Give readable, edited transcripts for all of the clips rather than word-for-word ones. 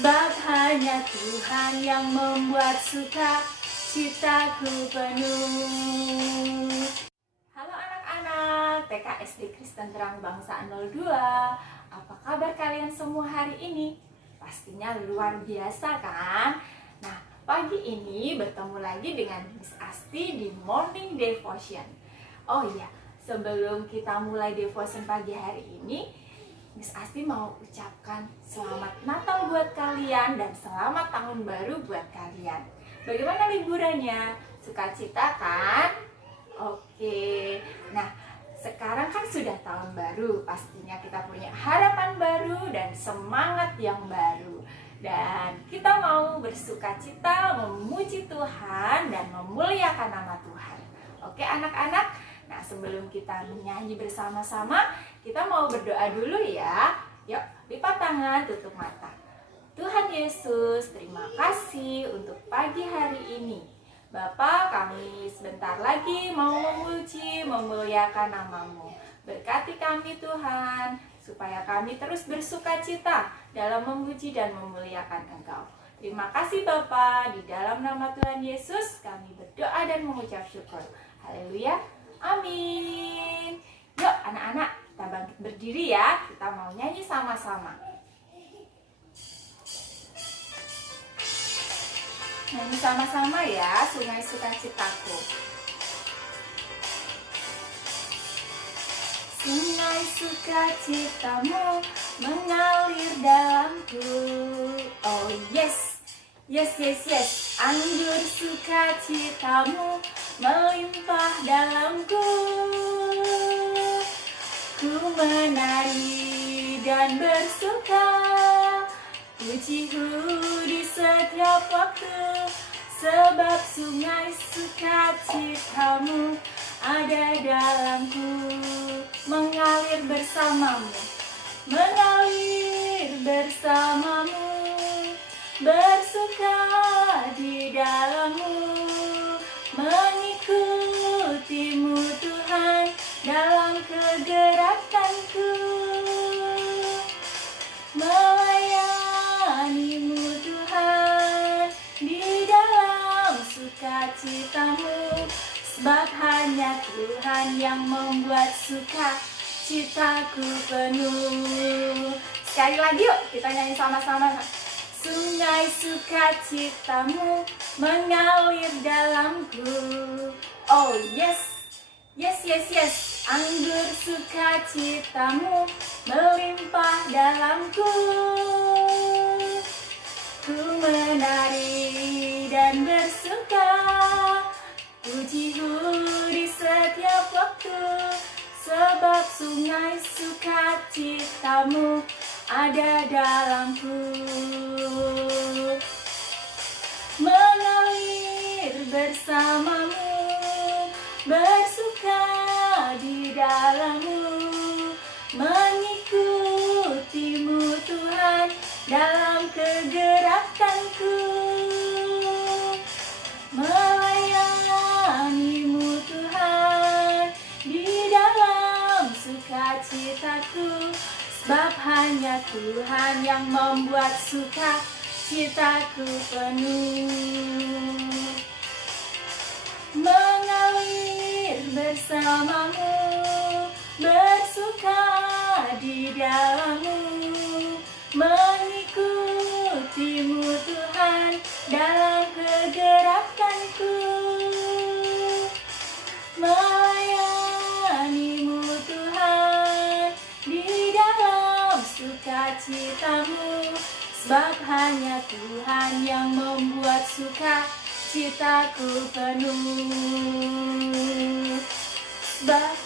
Sebab hanya Tuhan yang membuat suka citaku penuh. Halo anak-anak TK SD Kristen Terang Bangsa 02. Apa kabar kalian semua hari ini? Pastinya luar biasa kan? Nah, pagi ini bertemu lagi dengan Miss Asti di Morning Devotion. Oh iya, sebelum kita mulai devotion pagi hari ini, Miss Asti mau ucapkan selamat Natal buat kalian dan selamat tahun baru buat kalian. Bagaimana liburannya? Sukacita kan? Oke. Nah, sekarang kan sudah tahun baru. Pastinya kita punya harapan baru dan semangat yang baru. Dan kita mau bersukacita, memuji Tuhan dan memuliakan nama Tuhan. Oke anak-anak? Nah, sebelum kita menyanyi bersama-sama, kita mau berdoa dulu ya. Yuk, lipat tangan, tutup mata. Tuhan Yesus, terima kasih untuk pagi hari ini. Bapa, kami sebentar lagi mau memuji, memuliakan nama-Mu. Berkati kami Tuhan, supaya kami terus bersukacita dalam memuji dan memuliakan Engkau. Terima kasih Bapa, di dalam nama Tuhan Yesus kami berdoa dan mengucap syukur. Haleluya. Amin. Yuk anak-anak, kita bangkit berdiri ya. Kita mau nyanyi sama-sama. Nyanyi sama-sama ya, Sungai Sukacitaku. Sungai sukacitamu mengalir dalamku. Oh yes. Yes, yes, yes. Anggur sukacitamu melimpah dalamku. Ku menari dan bersuka, pujiku di setiap waktu. Sebab sungai sukacitamu ada dalamku. Mengalir bersamamu, mengalir bersamamu. Bersuka di dalammu, mengikutimu Tuhan dalam kegerakanku, melayanimu Tuhan di dalam sukacitamu. Sebab hanya Tuhan yang membuat sukacitaku penuh. Sekali lagi yuk, kita nyanyi sama-sama. Sungai sukacitamu mengalir dalamku. Oh yes, yes, yes, yes. Anggur sukacitamu melimpah dalamku. Ku menari dan bersuka, pujiku di setiap waktu. Sebab sungai sukacitamu ada dalamku. Mengalir bersamamu, bersuka di dalammu, mengikutimu Tuhan dalam kegerakanku, melayanimu Tuhan di dalam sukacitaku. Sebab hanya Tuhan yang membuat sukacitaku penuh. Mengalir bersamamu, bersuka di dalammu, mengikutimu Tuhan dalam kegerakanku, melayanimu Tuhan di dalam sukacitamu. Sebab hanya Tuhan yang membuat sukacitaku penuh. Sebab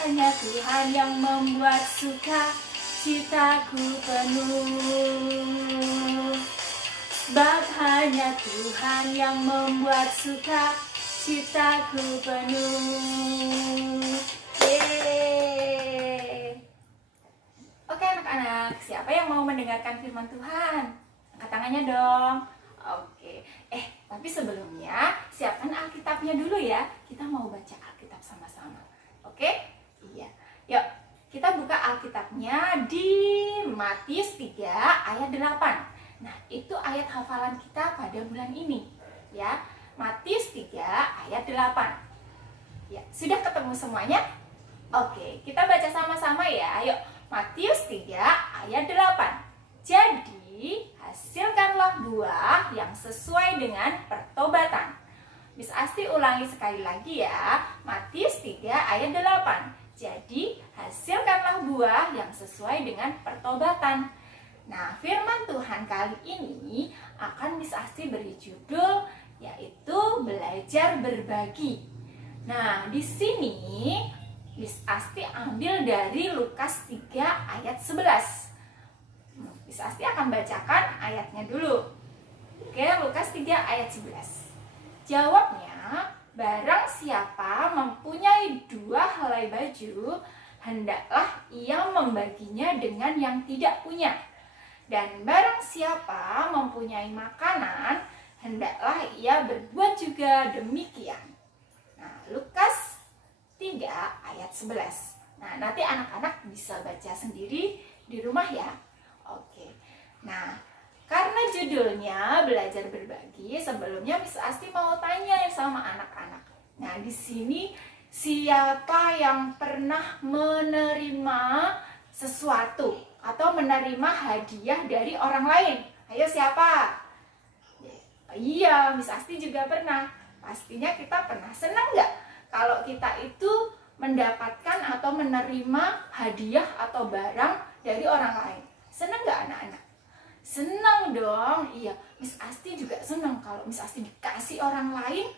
hanya Tuhan yang membuat sukacitaku penuh. Sebab hanya Tuhan yang membuat sukacitaku penuh. Yeay. Oke anak-anak, siapa yang mau mendengarkan firman Tuhan? Angkat tangannya dong. Oke. Tapi sebelumnya siapkan Alkitabnya dulu ya. Kita mau baca Alkitab sama-sama. Oke? Iya. Yuk, kita buka Alkitabnya di Matius 3 ayat 8. Nah, itu ayat hafalan kita pada bulan ini. Ya, Matius 3 ayat 8. Ya, sudah ketemu semuanya? Oke, kita baca sama-sama ya. Ayo, Matius 3 ayat 8. Jadi, hasilkanlah buah yang sesuai dengan pertobatan. Miss Asti ulangi sekali lagi ya. Matius 3 ayat 8. Jadi, hasilkanlah buah yang sesuai dengan pertobatan. Nah, firman Tuhan kali ini akan Miss Asti beri judul yaitu belajar berbagi. Nah, di sini Miss Asti ambil dari Lukas 3 ayat 11. Miss Asti akan bacakan ayatnya dulu. Oke, Lukas 3 ayat 11. Jawabnya, barang siapa mempunyai 2 helai baju, hendaklah ia membaginya dengan yang tidak punya. Dan barang siapa mempunyai makanan, hendaklah ia berbuat juga demikian. Nah, Lukas 3 ayat 11. Nah, nanti anak-anak bisa baca sendiri di rumah ya. Oke. Nah, karena judulnya belajar berbagi, sebelumnya Miss Asti mau tanya sama anak-anak. Nah, di sini siapa yang pernah menerima sesuatu atau menerima hadiah dari orang lain? Ayo siapa? Iya, Miss Asti juga pernah. Pastinya kita pernah. Senang nggak kalau kita itu mendapatkan atau menerima hadiah atau barang dari orang lain? Senang nggak anak-anak? Senang dong. Iya, Miss Asti juga senang kalau Miss Asti dikasih orang lain.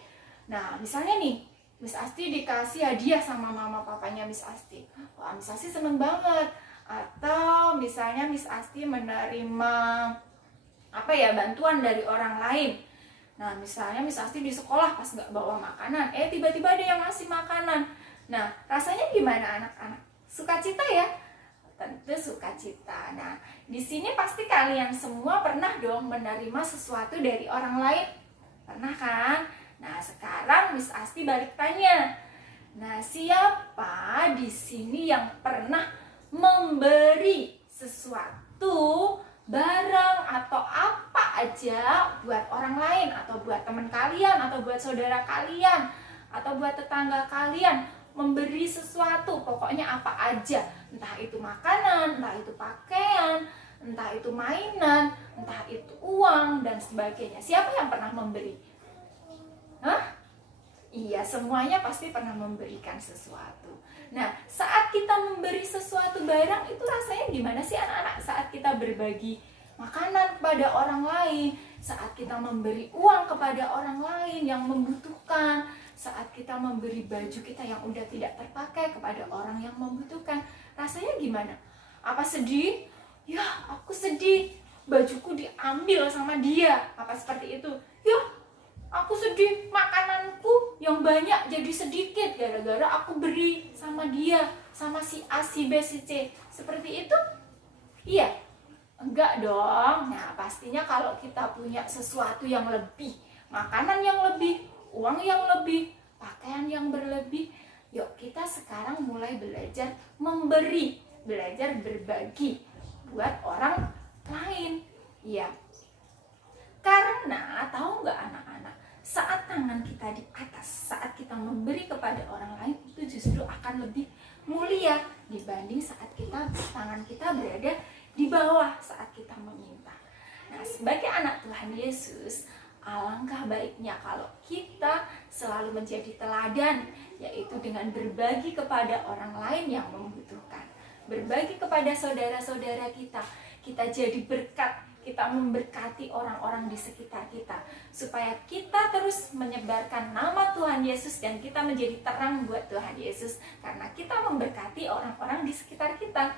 Nah, misalnya nih, Miss Asti dikasih hadiah sama mama papanya Miss Asti. Wah, Miss Asti senang banget. Atau misalnya Miss Asti menerima bantuan dari orang lain. Nah, misalnya Miss Asti di sekolah pas nggak bawa makanan, tiba-tiba ada yang ngasih makanan. Nah, rasanya gimana anak-anak? Sukacita ya? Tentu sukacita. Nah, di sini pasti kalian semua pernah dong menerima sesuatu dari orang lain. Pernah kan? Nah, sekarang Miss Asti balik tanya. Nah, siapa di sini yang pernah memberi sesuatu, barang atau apa aja buat orang lain, atau buat teman kalian, atau buat saudara kalian, atau buat tetangga kalian? Memberi sesuatu, pokoknya apa aja, entah itu makanan, entah itu pakaian, entah itu mainan, entah itu uang dan sebagainya. Siapa yang pernah memberi? Hah? Iya, semuanya pasti pernah memberikan sesuatu. Nah, saat kita memberi sesuatu barang, itu rasanya gimana sih anak-anak? Saat kita berbagi makanan kepada orang lain, saat kita memberi uang kepada orang lain yang membutuhkan, saat kita memberi baju kita yang udah tidak terpakai kepada orang yang membutuhkan, rasanya gimana? Apa sedih? Ya, aku sedih, bajuku diambil sama dia. Apa seperti itu? Ya, aku sedih, makananku yang banyak jadi sedikit gara-gara aku beri sama dia, sama si A, si B, si C. Seperti itu? Iya? Enggak dong. Nah, pastinya kalau kita punya sesuatu yang lebih, makanan yang lebih, uang yang lebih, pakaian yang berlebih, yuk kita sekarang mulai belajar memberi, belajar berbagi buat orang lain. Iya. Karena tahu nggak anak-anak, saat tangan kita di atas, saat kita memberi kepada orang lain, itu justru akan lebih mulia dibanding saat tangan kita berada di bawah saat kita meminta. Nah, sebagai anak Tuhan Yesus, alangkah baiknya kalau kita selalu menjadi teladan, yaitu dengan berbagi kepada orang lain yang membutuhkan. Berbagi kepada saudara-saudara kita. Kita jadi berkat, kita memberkati orang-orang di sekitar kita, supaya kita terus menyebarkan nama Tuhan Yesus dan kita menjadi terang buat Tuhan Yesus, karena kita memberkati orang-orang di sekitar kita.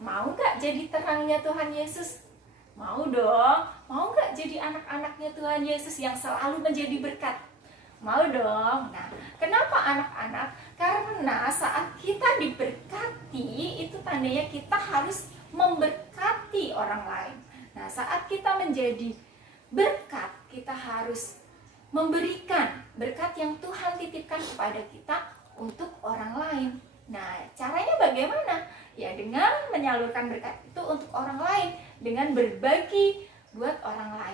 Mau gak jadi terangnya Tuhan Yesus? Mau dong. Mau gak jadi anak-anaknya Tuhan Yesus yang selalu menjadi berkat? Mau dong. Nah, kenapa anak-anak? Karena saat kita diberkati, itu tandanya kita harus memberkati orang lain. Nah, saat kita menjadi berkat, kita harus memberikan berkat yang Tuhan titipkan kepada kita untuk orang lain. Nah, caranya bagaimana? Ya, dengan menyalurkan berkat itu untuk orang lain, dengan berbagi buat orang lain.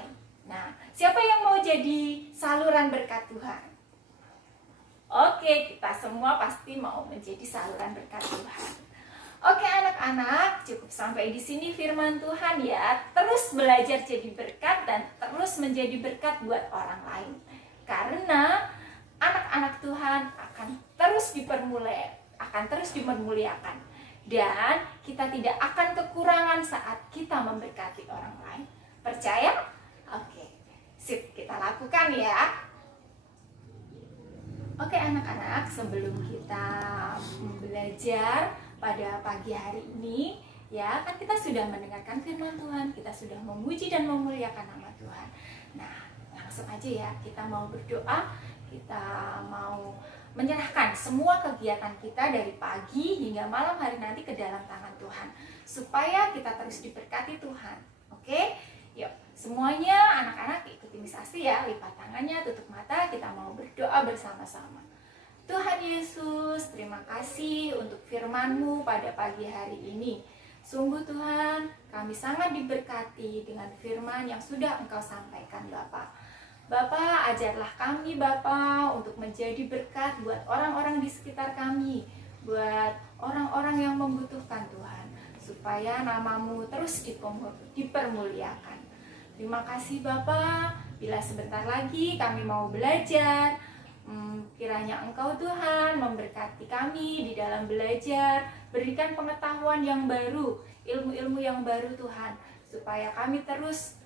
saluran berkat Tuhan. Oke, kita semua pasti mau menjadi saluran berkat Tuhan. Oke anak-anak, cukup sampai di sini firman Tuhan ya. Terus belajar jadi berkat dan terus menjadi berkat buat orang lain. Karena anak-anak Tuhan akan terus dipermuliakan. Dan kita tidak akan kekurangan saat kita memberkati orang lain. Percaya? Oke, sip, kita lakukan ya. Oke anak-anak, sebelum kita belajar pada pagi hari ini, ya kan kita sudah mendengarkan firman Tuhan, kita sudah memuji dan memuliakan nama Tuhan. Nah, langsung aja ya, kita mau berdoa, kita mau menyerahkan semua kegiatan kita dari pagi hingga malam hari nanti ke dalam tangan Tuhan, supaya kita terus diberkati Tuhan. Oke? Yuk, semuanya anak-anak ikuti misasi ya, lipat tangannya, tutup mata, kita mau berdoa bersama-sama. Tuhan Yesus, terima kasih untuk firman-Mu pada pagi hari ini. Sungguh Tuhan, kami sangat diberkati dengan firman yang sudah Engkau sampaikan Bapa. Bapa, ajarlah kami Bapa untuk menjadi berkat buat orang-orang di sekitar kami, buat orang-orang yang membutuhkan Tuhan, supaya nama-Mu terus dipermuliakan. Terima kasih Bapa, bila sebentar lagi kami mau belajar, kiranya Engkau Tuhan memberkati kami di dalam belajar, berikan pengetahuan yang baru, ilmu-ilmu yang baru Tuhan, supaya kami terus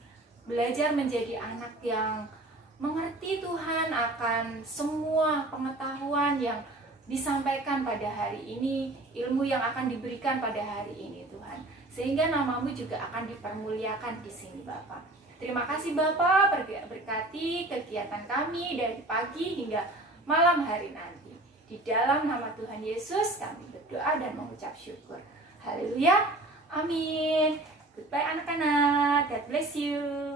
belajar menjadi anak yang mengerti Tuhan akan semua pengetahuan yang disampaikan pada hari ini, ilmu yang akan diberikan pada hari ini Tuhan, sehingga nama-Mu juga akan dipermuliakan di sini Bapa. Terima kasih Bapa, berkati kegiatan kami dari pagi hingga malam hari nanti. Di dalam nama Tuhan Yesus kami berdoa dan mengucap syukur. Haleluya, amin. Goodbye anak-anak, God bless you.